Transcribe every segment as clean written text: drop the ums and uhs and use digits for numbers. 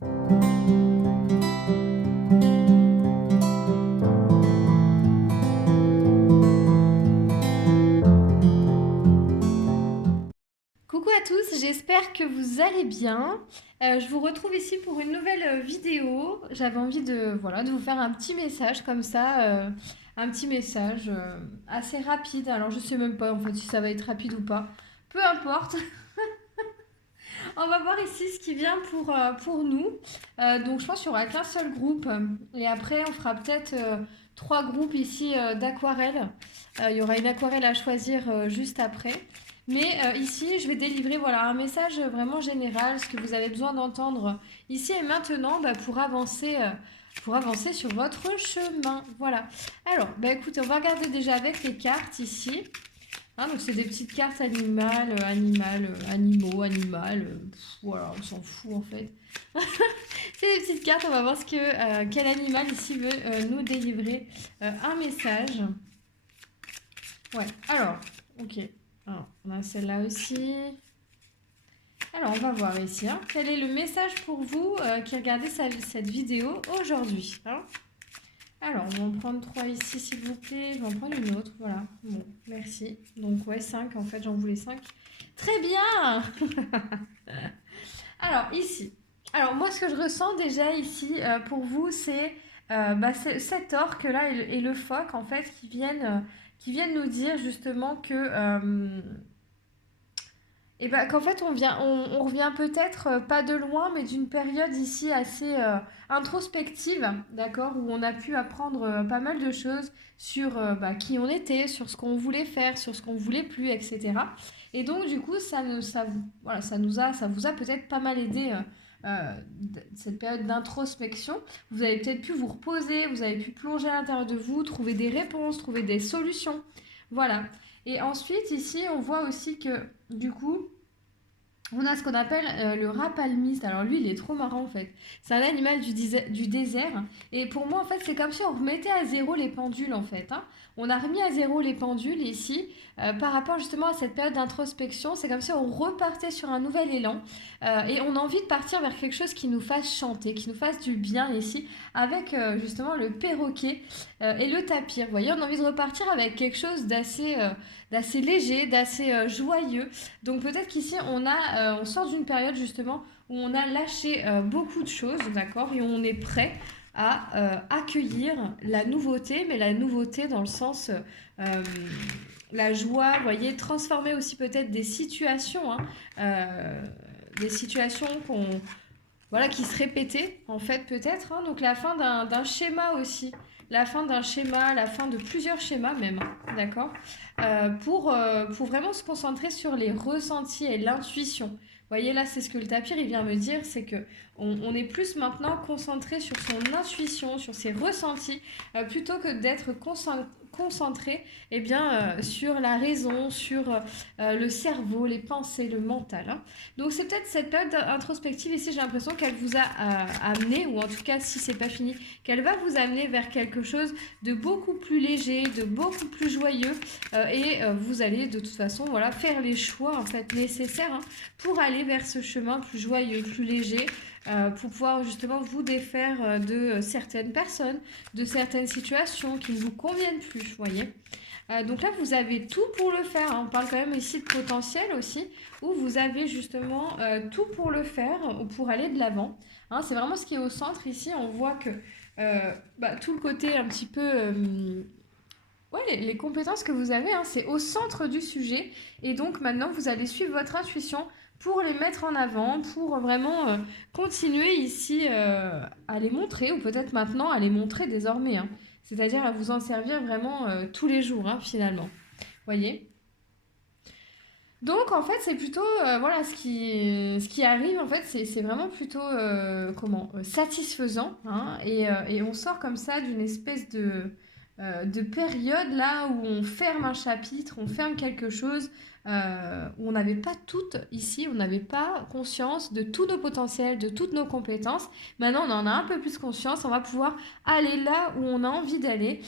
Coucou à tous, j'espère que vous allez bien. Je vous retrouve ici pour une nouvelle vidéo. J'avais envie de, voilà, de vous faire un petit message comme ça, un petit message assez rapide. Alors je sais même pas en fait si ça va être rapide ou pas. Peu importe. On va voir ici ce qui vient pour nous. Donc je pense qu'il n'y aura qu'un seul groupe. Et après on fera peut-être trois groupes ici d'aquarelle. Il y aura une aquarelle à choisir juste après. Mais ici, je vais délivrer voilà, un message vraiment général, ce que vous avez besoin d'entendre ici et maintenant bah, pour avancer sur votre chemin. Voilà. Alors, bah, écoutez, on va regarder déjà avec les cartes ici. Hein, donc c'est des petites cartes animales, animaux, animal. Voilà, on s'en fout en fait. C'est des petites cartes, on va voir quel animal ici veut nous délivrer un message. Ouais, alors, ok. Alors, on a celle-là aussi. Alors, on va voir ici. Hein. Quel est le message pour vous qui regardez cette vidéo aujourd'hui hein. Alors, on va en prendre 3 ici, s'il vous plaît. Je vais en prendre une autre. Voilà. Bon, merci. Donc, ouais, 5. En fait, j'en voulais 5. Très bien. Alors, ici. Alors, moi, ce que je ressens déjà ici pour vous, c'est cet orque-là et le phoque, en fait, qui viennent nous dire justement que et ben, qu'en fait, on revient peut-être pas de loin, mais d'une période ici assez introspective, d'accord, où on a pu apprendre pas mal de choses sur qui on était, sur ce qu'on voulait faire, sur ce qu'on voulait plus, etc. Et donc, du coup, voilà, ça vous a peut-être pas mal aidé cette période d'introspection. Vous avez peut-être pu vous reposer, vous avez pu plonger à l'intérieur de vous, trouver des réponses, trouver des solutions. Voilà. Et ensuite, ici, on voit aussi que du coup, on a ce qu'on appelle le rat palmiste. Alors lui, il est trop marrant en fait. C'est un animal du désert. Et pour moi, en fait, c'est comme si on remettait à zéro les pendules en fait. Hein. On a remis à zéro les pendules ici par rapport justement à cette période d'introspection. C'est comme si on repartait sur un nouvel élan. Et on a envie de partir vers quelque chose qui nous fasse chanter, qui nous fasse du bien ici, avec justement le perroquet et le tapir. Vous voyez, on a envie de repartir avec quelque chose d'assez léger, d'assez joyeux. Donc peut-être qu'ici on sort d'une période justement où on a lâché beaucoup de choses, d'accord, et on est prêt à accueillir la nouveauté, mais la nouveauté dans le sens la joie, vous voyez, transformer aussi peut-être des situations voilà, qui se répétaient en fait peut-être, hein, donc la fin d'un schéma aussi, la fin d'un schéma, la fin de plusieurs schémas même, hein, d'accord pour vraiment se concentrer sur les ressentis et l'intuition. Vous voyez, là, c'est ce que le tapir, il vient me dire, c'est que on est plus maintenant concentré sur son intuition, sur ses ressentis, plutôt que d'être concentré sur la raison, sur le cerveau, les pensées, le mental. Hein. Donc c'est peut-être cette période introspective ici, j'ai l'impression qu'elle vous a amené, ou en tout cas si c'est pas fini, qu'elle va vous amener vers quelque chose de beaucoup plus léger, de beaucoup plus joyeux, vous allez de toute façon voilà, faire les choix en fait nécessaires hein, pour aller vers ce chemin plus joyeux, plus léger, pour pouvoir justement vous défaire de certaines personnes, de certaines situations qui ne vous conviennent plus, vous voyez. Donc là, vous avez tout pour le faire. Hein. On parle quand même ici de potentiel aussi, où vous avez justement tout pour le faire, pour aller de l'avant. Hein, c'est vraiment ce qui est au centre ici. On voit que tout le côté un petit peu ouais, les compétences que vous avez, hein, c'est au centre du sujet. Et donc maintenant, vous allez suivre votre intuition pour les mettre en avant, pour vraiment continuer ici à les montrer, ou peut-être maintenant à les montrer désormais. Hein. C'est-à-dire à vous en servir vraiment tous les jours, hein, finalement. Vous voyez donc en fait c'est plutôt voilà ce qui arrive en fait c'est vraiment plutôt satisfaisant hein, et on sort comme ça d'une espèce de période là où on ferme un chapitre, on ferme quelque chose où on n'avait pas toutes ici, on n'avait pas conscience de tous nos potentiels, de toutes nos compétences. Maintenant on en a un peu plus conscience, on va pouvoir aller là où on a envie d'aller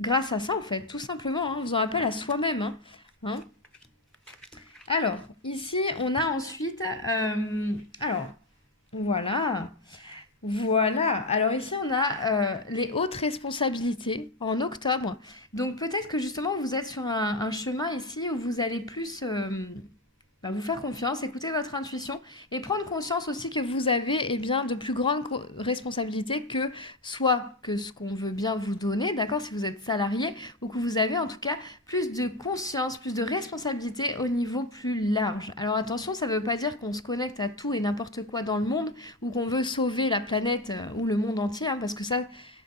grâce à ça en fait, tout simplement, hein, on faisant appel à soi-même. Hein, hein. Alors, ici, on a ensuite... alors, Voilà. Voilà. Alors ici, on a les hautes responsabilités en octobre. Donc peut-être que justement, vous êtes sur un chemin ici où vous allez plus vous faire confiance, écouter votre intuition et prendre conscience aussi que vous avez bien, de plus grandes responsabilités que soit que ce qu'on veut bien vous donner, d'accord, si vous êtes salarié, ou que vous avez en tout cas plus de conscience, plus de responsabilité au niveau plus large. Alors attention, ça ne veut pas dire qu'on se connecte à tout et n'importe quoi dans le monde ou qu'on veut sauver la planète ou le monde entier, hein, parce que ça,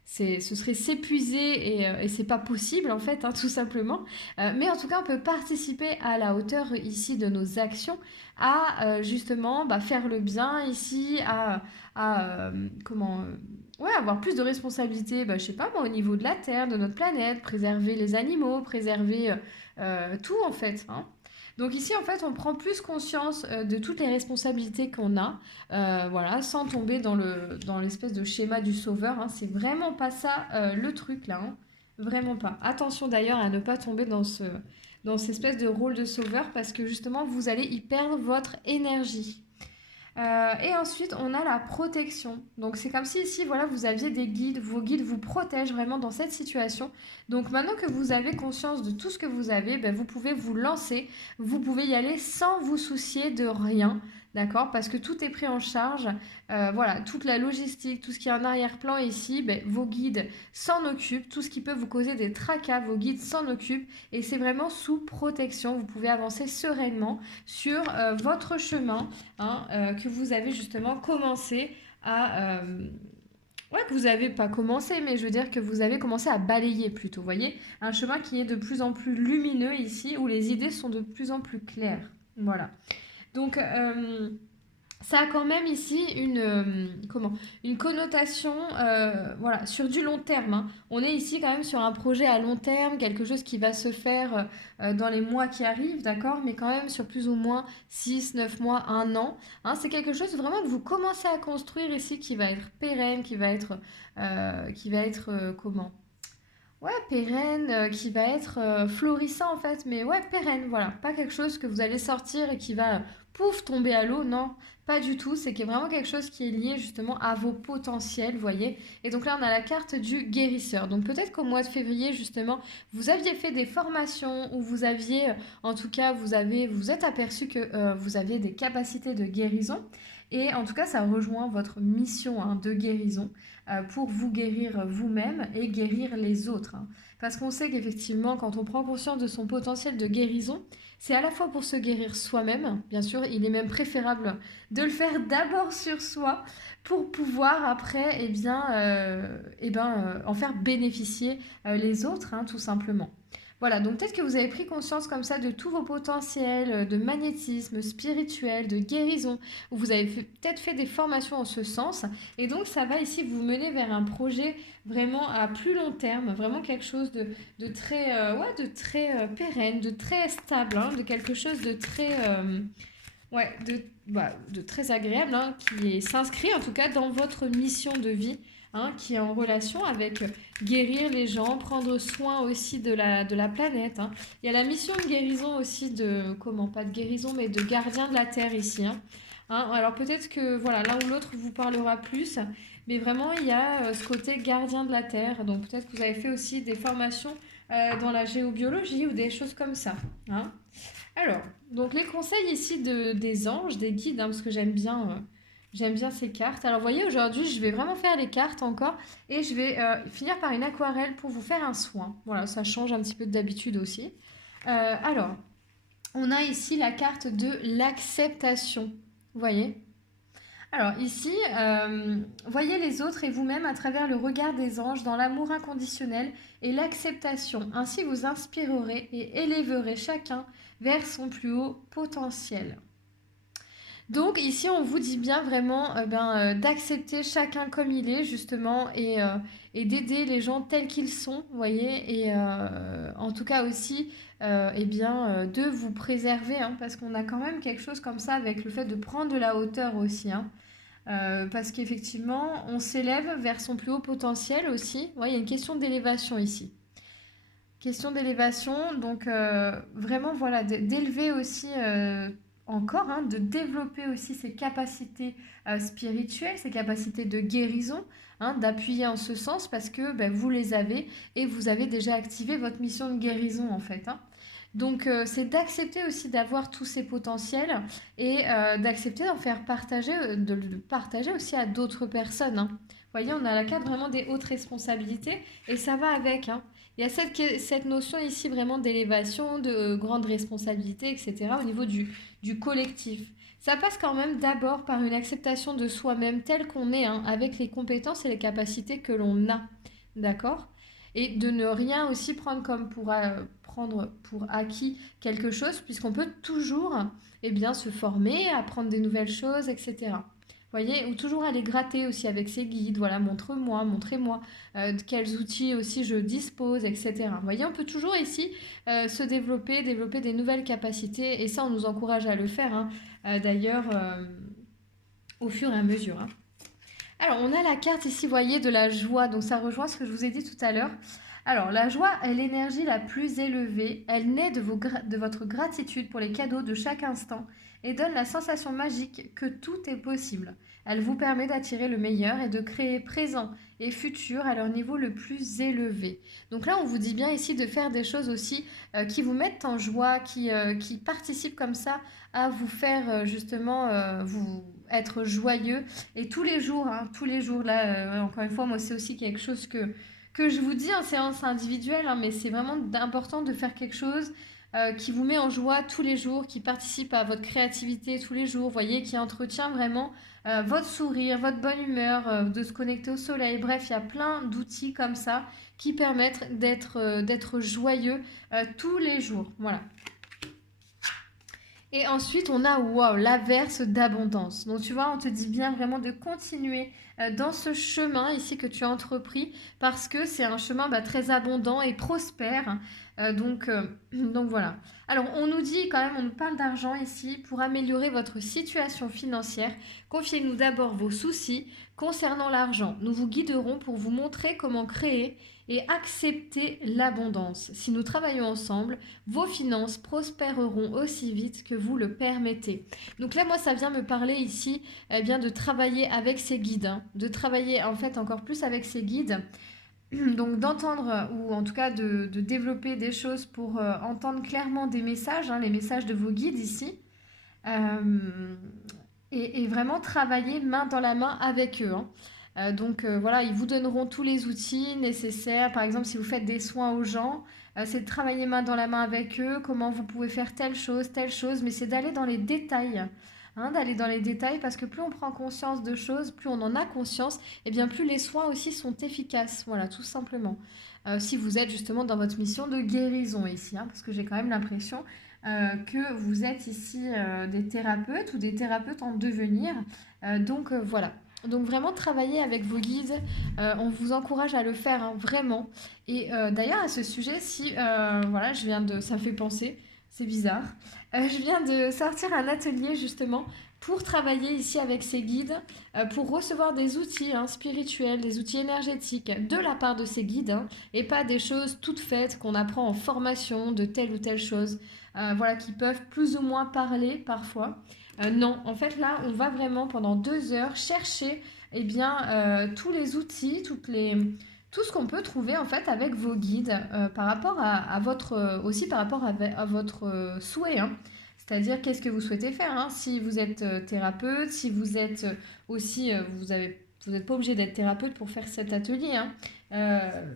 ce serait s'épuiser et c'est pas possible en fait, hein, tout simplement. Mais en tout cas, on peut participer à la hauteur ici de nos actions à justement faire le bien ici, comment ouais, avoir plus de responsabilités, je sais pas moi, au niveau de la Terre, de notre planète, préserver les animaux, préserver tout en fait, hein. Donc ici, en fait, on prend plus conscience de toutes les responsabilités qu'on a, voilà, sans tomber dans l'espèce de schéma du sauveur, hein. C'est vraiment pas ça le truc là, hein. Vraiment pas. Attention d'ailleurs à ne pas tomber dans cette espèce de rôle de sauveur parce que justement, vous allez y perdre votre énergie. Et ensuite, on a la protection. Donc, c'est comme si ici, voilà, vous aviez des guides. Vos guides vous protègent vraiment dans cette situation. Donc, maintenant que vous avez conscience de tout ce que vous avez, vous pouvez vous lancer. Vous pouvez y aller sans vous soucier de rien. D'accord? Parce que tout est pris en charge. Voilà, toute la logistique, tout ce qui est en arrière-plan ici, vos guides s'en occupent. Tout ce qui peut vous causer des tracas, vos guides s'en occupent. Et c'est vraiment sous protection. Vous pouvez avancer sereinement sur votre chemin, hein, que vous avez justement commencé à... ouais, que vous n'avez pas commencé, mais je veux dire que vous avez commencé à balayer plutôt, vous voyez. Un chemin qui est de plus en plus lumineux ici, où les idées sont de plus en plus claires. Voilà. Donc, ça a quand même ici une connotation voilà, sur du long terme, hein. On est ici quand même sur un projet à long terme, quelque chose qui va se faire dans les mois qui arrivent, d'accord, mais quand même sur plus ou moins 6 9 mois, 1 an, hein. C'est quelque chose vraiment que vous commencez à construire ici qui va être pérenne, comment? Ouais, pérenne, qui va être florissant en fait, mais ouais, pérenne, voilà. Pas quelque chose que vous allez sortir et qui va, pouf, tomber à l'eau, non, pas du tout. C'est vraiment quelque chose qui est lié justement à vos potentiels, vous voyez. Et donc là, on a la carte du guérisseur. Donc peut-être qu'au mois de février, justement, vous aviez fait des formations ou vous aviez, en tout cas, vous êtes aperçu que vous aviez des capacités de guérison. Et en tout cas, ça rejoint votre mission, hein, de guérison pour vous guérir vous-même et guérir les autres, hein. Parce qu'on sait qu'effectivement, quand on prend conscience de son potentiel de guérison, c'est à la fois pour se guérir soi-même, bien sûr, il est même préférable de le faire d'abord sur soi pour pouvoir après en faire bénéficier les autres, hein, tout simplement. Voilà, donc peut-être que vous avez pris conscience comme ça de tous vos potentiels de magnétisme, spirituel, de guérison, ou vous avez peut-être fait des formations en ce sens, et donc ça va ici vous mener vers un projet vraiment à plus long terme, vraiment quelque chose de très, pérenne, de très stable, hein, de quelque chose de très, de très agréable, hein, s'inscrit en tout cas dans votre mission de vie, hein, qui est en relation avec guérir les gens, prendre soin aussi de la planète, hein. Il y a la mission de guérison aussi pas de guérison, mais de gardien de la Terre ici, hein. Hein, alors peut-être que voilà, l'un ou l'autre vous parlera plus, mais vraiment il y a ce côté gardien de la Terre. Donc peut-être que vous avez fait aussi des formations dans la géobiologie ou des choses comme ça, hein. Alors, donc les conseils ici des anges, des guides, hein, parce que j'aime bien ces cartes. Alors, vous voyez, aujourd'hui, je vais vraiment faire les cartes encore et je vais finir par une aquarelle pour vous faire un soin. Voilà, ça change un petit peu d'habitude aussi. Alors, on a ici la carte de l'acceptation. Vous voyez? Alors ici, voyez les autres et vous-même à travers le regard des anges dans l'amour inconditionnel et l'acceptation. Ainsi vous inspirerez et élèverez chacun vers son plus haut potentiel. Donc ici, on vous dit bien vraiment d'accepter chacun comme il est justement et d'aider les gens tels qu'ils sont, vous voyez, et en tout cas aussi de vous préserver, hein, parce qu'on a quand même quelque chose comme ça avec le fait de prendre de la hauteur aussi, hein. Parce qu'effectivement, on s'élève vers son plus haut potentiel aussi. Ouais, il y a une question d'élévation ici. Question d'élévation, donc vraiment voilà, d'élever aussi encore, hein, de développer aussi ses capacités spirituelles, ses capacités de guérison, hein, d'appuyer en ce sens parce que ben, vous les avez et vous avez déjà activé votre mission de guérison en fait, hein. Donc, c'est d'accepter aussi d'avoir tous ces potentiels et d'accepter d'en faire partager, de le partager aussi à d'autres personnes, hein. Vous voyez, on a la carte vraiment des hautes responsabilités et ça va avec, hein. Il y a cette notion ici vraiment d'élévation, de grande responsabilité, etc. au niveau du collectif. Ça passe quand même d'abord par une acceptation de soi-même tel qu'on est, hein, avec les compétences et les capacités que l'on a. D'accord? Et de ne rien aussi prendre pour acquis quelque chose, puisqu'on peut toujours eh bien, se former, apprendre des nouvelles choses, etc. Vous voyez, ou toujours aller gratter aussi avec ses guides, voilà, montre-moi, montrez-moi de quels outils aussi je dispose, etc. Vous voyez, on peut toujours ici se développer des nouvelles capacités, et ça, on nous encourage à le faire, hein, d'ailleurs, au fur et à mesure, hein. Alors, on a la carte ici, vous voyez, de la joie. Donc, ça rejoint ce que je vous ai dit tout à l'heure. Alors, la joie est l'énergie la plus élevée. Elle naît de votre gratitude pour les cadeaux de chaque instant et donne la sensation magique que tout est possible. Elle vous permet d'attirer le meilleur et de créer présent et futur à leur niveau le plus élevé. Donc là, on vous dit bien ici de faire des choses aussi qui vous mettent en joie, qui participent comme ça à vous faire justement vous être joyeux. Et tous les jours, là, encore une fois, moi, c'est aussi quelque chose que je vous dis en séance individuelle, hein, mais c'est vraiment important de faire quelque chose qui vous met en joie tous les jours, qui participe à votre créativité tous les jours, vous voyez, qui entretient vraiment votre sourire, votre bonne humeur, de se connecter au soleil. Bref, il y a plein d'outils comme ça qui permettent d'être joyeux tous les jours. Voilà. Et ensuite, on a wow, l'averse d'abondance. Donc, tu vois, on te dit bien vraiment de continuer dans ce chemin ici que tu as entrepris parce que c'est un chemin très abondant et prospère. Donc voilà. Alors, on nous dit quand même, on nous parle d'argent ici pour améliorer votre situation financière. Confiez-nous d'abord vos soucis concernant l'argent. Nous vous guiderons pour vous montrer comment créer et accepter l'abondance. Si nous travaillons ensemble, vos finances prospéreront aussi vite que vous le permettez. Donc là, moi, ça vient me parler ici bien de travailler avec ses guides, hein, de travailler en fait encore plus avec ses guides. Donc d'entendre ou en tout cas de développer des choses pour entendre clairement des messages, hein, les messages de vos guides ici. Euh, et vraiment travailler main dans la main avec eux, hein. Voilà, ils vous donneront tous les outils nécessaires. Par exemple, si vous faites des soins aux gens, c'est de travailler main dans la main avec eux, comment vous pouvez faire telle chose, mais c'est d'aller dans les détails, hein, d'aller dans les détails parce que plus on prend conscience de choses, plus on en a conscience, et bien plus les soins aussi sont efficaces. Voilà, tout simplement. Si vous êtes justement dans votre mission de guérison ici, hein, parce que j'ai quand même l'impression que vous êtes ici des thérapeutes ou des thérapeutes en devenir. Voilà. Donc vraiment travailler avec vos guides, on vous encourage à le faire, hein, vraiment. Et d'ailleurs à ce sujet, si voilà, ça me fait penser, c'est bizarre, je viens de sortir un atelier justement pour travailler ici avec ces guides, pour recevoir des outils, hein, spirituels, des outils énergétiques de la part de ces guides, hein, et pas des choses toutes faites qu'on apprend en formation de telle ou telle chose, voilà, qui peuvent plus ou moins parler parfois. Non, en fait là, on va vraiment pendant 2 heures chercher eh bien, tous les outils, tout ce qu'on peut trouver en fait avec vos guides par rapport à votre aussi par rapport à votre souhait, hein. C'est-à-dire qu'est-ce que vous souhaitez faire, hein. Si vous êtes thérapeute, si vous êtes aussi vous n'êtes pas obligé d'être thérapeute pour faire cet atelier, hein. Euh,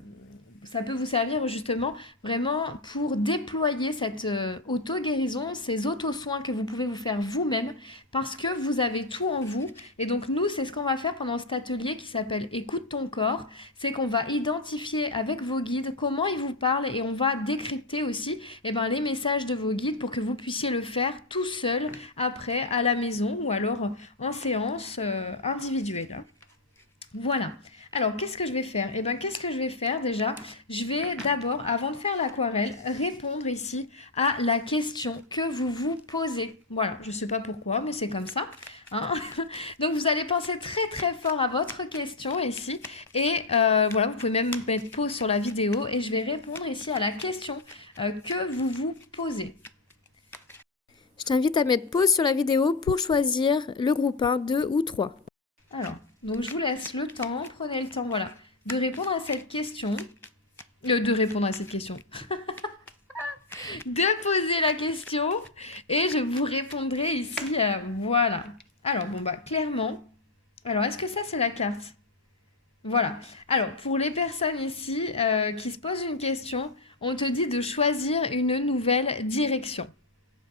Ça peut vous servir justement vraiment pour déployer cette auto-guérison, ces auto-soins que vous pouvez vous faire vous-même parce que vous avez tout en vous. Et donc nous, c'est ce qu'on va faire pendant cet atelier qui s'appelle Écoute ton corps. C'est qu'on va identifier avec vos guides comment ils vous parlent et on va décrypter aussi les messages de vos guides pour que vous puissiez le faire tout seul après à la maison ou alors en séance individuelle. Voilà. Alors, qu'est-ce que je vais faire? Qu'est-ce que je vais faire déjà? Je vais d'abord, avant de faire l'aquarelle, répondre ici à la question que vous vous posez. Voilà, je ne sais pas pourquoi, mais c'est comme ça, hein. Donc, vous allez penser très très fort à votre question ici. Et voilà, vous pouvez même mettre pause sur la vidéo et je vais répondre ici à la question que vous vous posez. Je t'invite à mettre pause sur la vidéo pour choisir le groupe 1, 2 ou 3. Alors, donc je vous laisse le temps, prenez le temps, voilà, de répondre à cette question. De répondre à cette question. De poser la question et je vous répondrai ici, voilà. Alors, bon, bah, clairement. Alors, est-ce que ça, c'est la carte? Voilà. Alors, pour les personnes ici qui se posent une question, on te dit de choisir une nouvelle direction.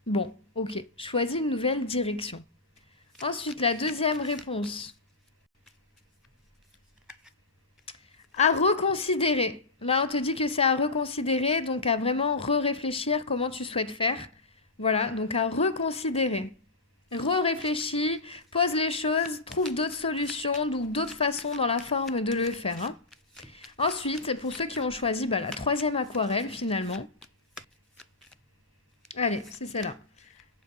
Bon, ok, choisis une nouvelle direction. Ensuite, la deuxième réponse. À reconsidérer. Là, on te dit que c'est à reconsidérer, donc à vraiment réfléchir comment tu souhaites faire. Voilà, donc à reconsidérer. Réfléchis, pose les choses, trouve d'autres solutions, ou d'autres façons dans la forme de le faire. Hein. Ensuite, pour ceux qui ont choisi la troisième aquarelle, finalement. Allez, c'est celle-là.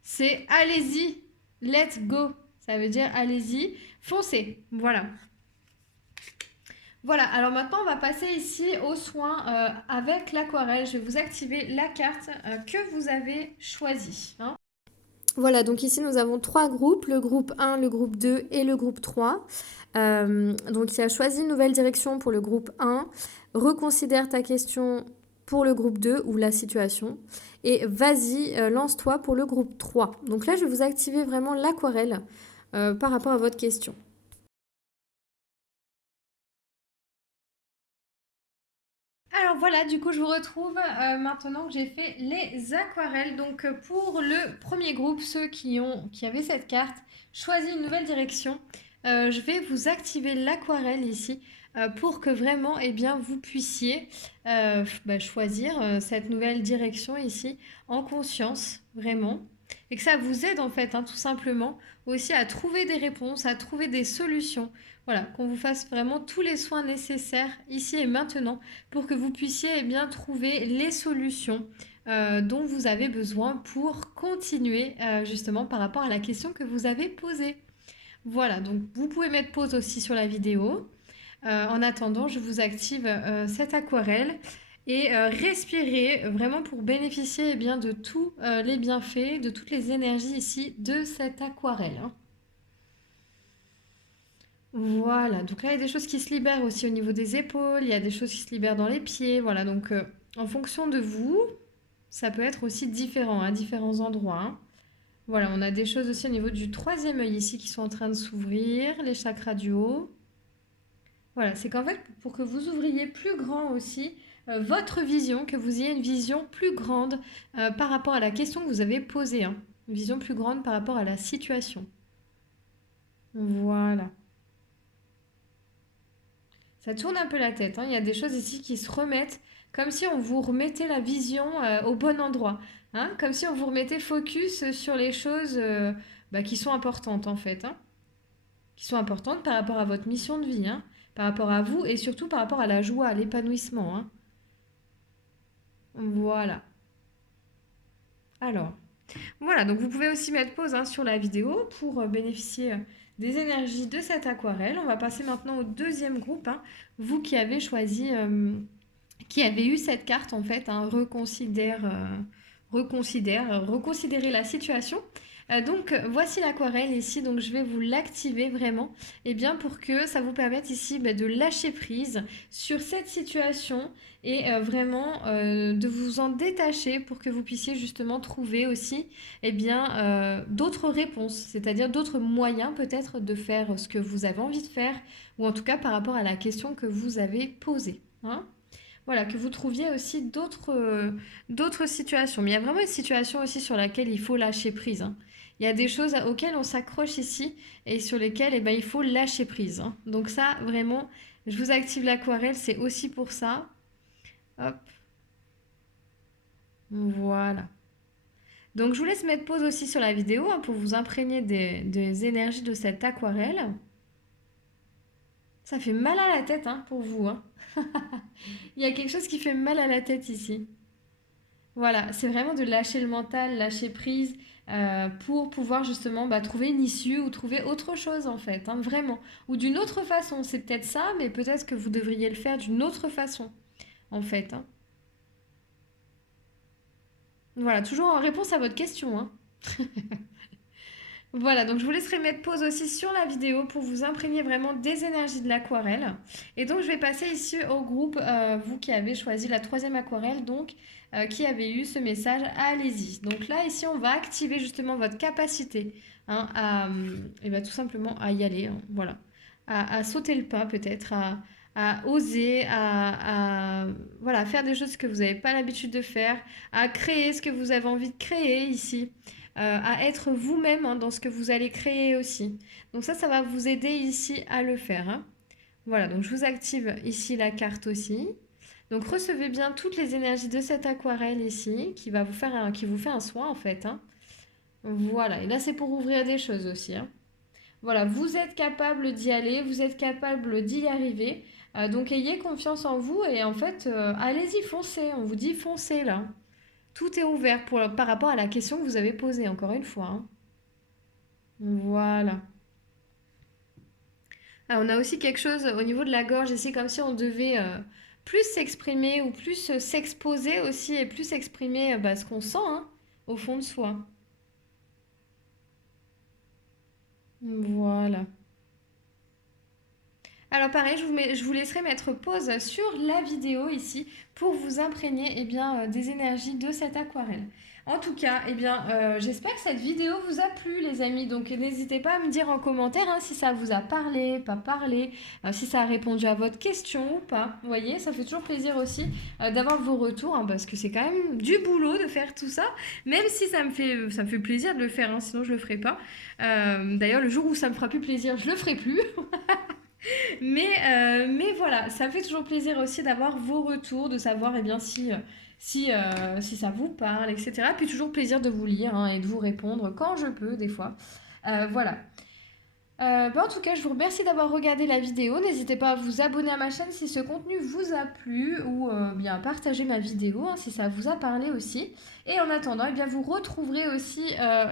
C'est allez-y, let's go. Ça veut dire allez-y, foncez. Voilà. Voilà, alors maintenant on va passer ici aux soins avec l'aquarelle. Je vais vous activer la carte que vous avez choisie. Hein. Voilà, donc ici nous avons 3 groupes, le groupe 1, le groupe 2 et le groupe 3. Donc il a choisi une nouvelle direction pour le groupe 1, reconsidère ta question pour le groupe 2 ou la situation et vas-y, lance-toi pour le groupe 3. Donc là je vais vous activer vraiment l'aquarelle par rapport à votre question. Alors voilà, du coup je vous retrouve maintenant que j'ai fait les aquarelles. Donc pour le premier groupe, ceux qui avaient cette carte, choisis une nouvelle direction. Je vais vous activer l'aquarelle ici pour que vraiment vous puissiez choisir cette nouvelle direction ici en conscience, vraiment. Et que ça vous aide en fait, tout simplement, aussi à trouver des réponses, à trouver des solutions. Voilà, qu'on vous fasse vraiment tous les soins nécessaires ici et maintenant pour que vous puissiez trouver les solutions dont vous avez besoin pour continuer justement par rapport à la question que vous avez posée. Voilà, donc vous pouvez mettre pause aussi sur la vidéo. En attendant, je vous active cette aquarelle et respirez vraiment pour bénéficier de tous les bienfaits, de toutes les énergies ici de cette aquarelle. Hein. Voilà, donc là il y a des choses qui se libèrent aussi au niveau des épaules, il y a des choses qui se libèrent dans les pieds, voilà, donc en fonction de vous, ça peut être aussi différent à différents endroits. Hein. Voilà, on a des choses aussi au niveau du troisième œil ici qui sont en train de s'ouvrir, les chakras du haut. Voilà, c'est qu'en fait, pour que vous ouvriez plus grand aussi votre vision, que vous ayez une vision plus grande par rapport à la question que vous avez posée, hein. Une vision plus grande par rapport à la situation. Voilà. Ça tourne un peu la tête. Hein. Il y a des choses ici qui se remettent comme si on vous remettait la vision au bon endroit. Hein. Comme si on vous remettait focus sur les choses qui sont importantes en fait. Hein. Qui sont importantes par rapport à votre mission de vie. Hein. Par rapport à vous et surtout par rapport à la joie, à l'épanouissement. Hein. Voilà. Alors, voilà. Donc vous pouvez aussi mettre pause sur la vidéo pour bénéficier des énergies de cette aquarelle. On va passer maintenant au deuxième groupe. Hein. Vous qui avez choisi, qui avez eu cette carte en fait, reconsidérer la situation. Donc voici l'aquarelle ici, donc je vais vous l'activer vraiment pour que ça vous permette ici de lâcher prise sur cette situation et vraiment de vous en détacher pour que vous puissiez justement trouver aussi d'autres réponses, c'est-à-dire d'autres moyens peut-être de faire ce que vous avez envie de faire ou en tout cas par rapport à la question que vous avez posée. Hein. Voilà, que vous trouviez aussi d'autres situations. Mais il y a vraiment une situation aussi sur laquelle il faut lâcher prise. Hein. Il y a des choses auxquelles on s'accroche ici et sur lesquelles il faut lâcher prise. Hein. Donc ça, vraiment, je vous active l'aquarelle, c'est aussi pour ça. Hop. Voilà. Donc je vous laisse mettre pause aussi sur la vidéo pour vous imprégner des énergies de cette aquarelle. Ça fait mal à la tête pour vous. Hein. Il y a quelque chose qui fait mal à la tête ici. Voilà, c'est vraiment de lâcher le mental, lâcher prise pour pouvoir justement trouver une issue ou trouver autre chose en fait, vraiment. Ou d'une autre façon, c'est peut-être ça, mais peut-être que vous devriez le faire d'une autre façon en fait. Hein. Voilà, toujours en réponse à votre question. Hein. Voilà, donc je vous laisserai mettre pause aussi sur la vidéo pour vous imprégner vraiment des énergies de l'aquarelle. Et donc je vais passer ici au groupe, vous qui avez choisi la troisième aquarelle, donc qui avez eu ce message, allez-y. Donc là, ici, on va activer justement votre capacité hein, et ben, tout simplement à y aller, hein, voilà. À sauter le pas peut-être, à oser, voilà, faire des choses que vous n'avez pas l'habitude de faire, à créer ce que vous avez envie de créer ici à être vous-même hein, dans ce que vous allez créer aussi. Donc ça va vous aider ici à le faire. Hein. Voilà, donc je vous active ici la carte aussi. Donc recevez bien toutes les énergies de cette aquarelle ici qui va vous faire qui vous fait un soin en fait. Hein. Voilà, et là c'est pour ouvrir des choses aussi. Hein. Voilà, vous êtes capable d'y aller, vous êtes capable d'y arriver. Donc ayez confiance en vous et en fait, allez-y, foncez. On vous dit foncez là. Tout est ouvert par rapport à la question que vous avez posée, encore une fois. Hein. Voilà. Ah, on a aussi quelque chose au niveau de la gorge ici, comme si on devait plus s'exprimer ou plus s'exposer aussi et plus exprimer bah, ce qu'on sent hein, au fond de soi. Voilà. Alors pareil, je vous laisserai mettre pause sur la vidéo ici pour vous imprégner eh bien, des énergies de cette aquarelle. En tout cas, eh bien, j'espère que cette vidéo vous a plu les amis. Donc n'hésitez pas à me dire en commentaire hein, si ça vous a parlé, pas parlé, si ça a répondu à votre question ou pas. Vous voyez, ça fait toujours plaisir aussi d'avoir vos retours hein, parce que c'est quand même du boulot de faire tout ça. Même si ça me fait plaisir de le faire, hein, sinon je le ferai pas. D'ailleurs, le jour où ça me fera plus plaisir, je le ferai plus. Mais voilà, ça me fait toujours plaisir aussi d'avoir vos retours, de savoir eh bien, si ça vous parle, etc. Puis toujours plaisir de vous lire hein, et de vous répondre quand je peux, des fois. Voilà. En tout cas, je vous remercie d'avoir regardé la vidéo. N'hésitez pas à vous abonner à ma chaîne si ce contenu vous a plu ou bien à partager ma vidéo hein, si ça vous a parlé aussi. Et en attendant, eh bien, vous retrouverez aussi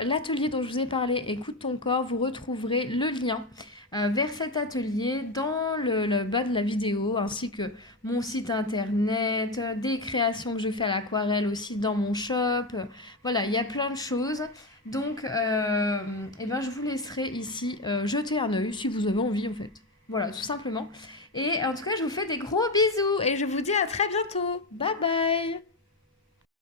l'atelier dont je vous ai parlé, Écoute ton corps. Vous retrouverez le lien vers cet atelier dans le bas de la vidéo, ainsi que mon site internet, des créations que je fais à l'aquarelle aussi dans mon shop. Voilà, il y a plein de choses. Donc, eh ben, je vous laisserai ici jeter un œil si vous avez envie en fait. Voilà, tout simplement. Et en tout cas, je vous fais des gros bisous et je vous dis à très bientôt. Bye bye!